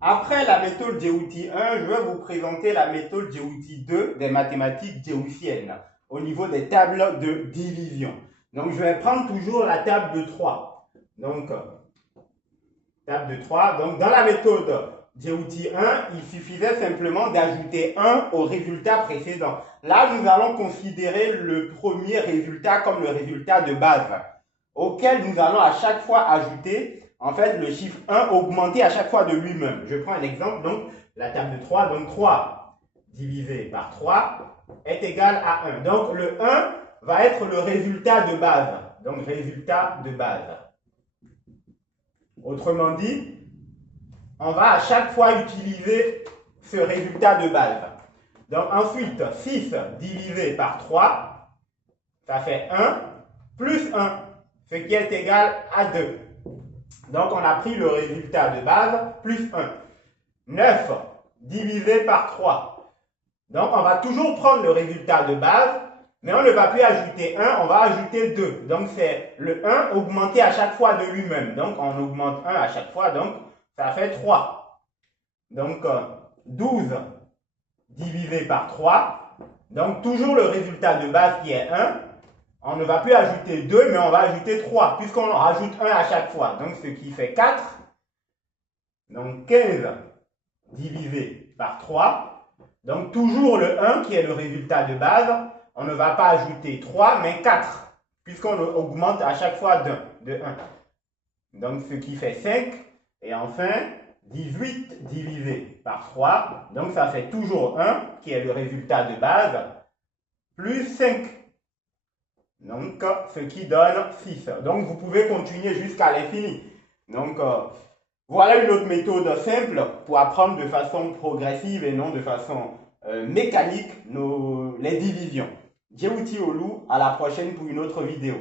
Après la méthode Djewuti 1, je vais vous présenter la méthode Djewuti 2 des mathématiques djewusiennes au niveau des tables de division. Donc, je vais prendre toujours la table de 3. Donc, table de 3. Donc, dans la méthode Djewuti 1, il suffisait simplement d'ajouter 1 au résultat précédent. Là, nous allons considérer le premier résultat comme le résultat de base, auquel nous allons à chaque fois ajouter en fait le chiffre 1 augmenté à chaque fois de lui-même. Je prends un exemple, donc la table de 3, donc 3 divisé par 3 est égal à 1. Donc le 1 va être le résultat de base. Donc résultat de base. Autrement dit, on va à chaque fois utiliser ce résultat de base. Donc ensuite, 6 divisé par 3, ça fait 1 plus 1, ce qui est égal à 2. Donc on a pris le résultat de base plus 1. 9 divisé par 3. Donc on va toujours prendre le résultat de base, mais on ne va plus ajouter 1, on va ajouter 2. Donc c'est le 1 augmenté à chaque fois de lui-même. Donc on augmente 1 à chaque fois, donc ça fait 3. Donc 12 divisé par 3. Donc toujours le résultat de base qui est 1. On ne va plus ajouter 2, mais on va ajouter 3, puisqu'on rajoute 1 à chaque fois. Donc, ce qui fait 4. Donc, 15 divisé par 3. Donc, toujours le 1 qui est le résultat de base. On ne va pas ajouter 3, mais 4, puisqu'on augmente à chaque fois de 1. Donc, ce qui fait 5. Et enfin, 18 divisé par 3. Donc, ça fait toujours 1 qui est le résultat de base, plus 5. Donc, ce qui donne 6. Donc, vous pouvez continuer jusqu'à l'infini. Donc, voilà une autre méthode simple pour apprendre de façon progressive et non de façon mécanique les divisions. Djewuti Olu, à la prochaine pour une autre vidéo.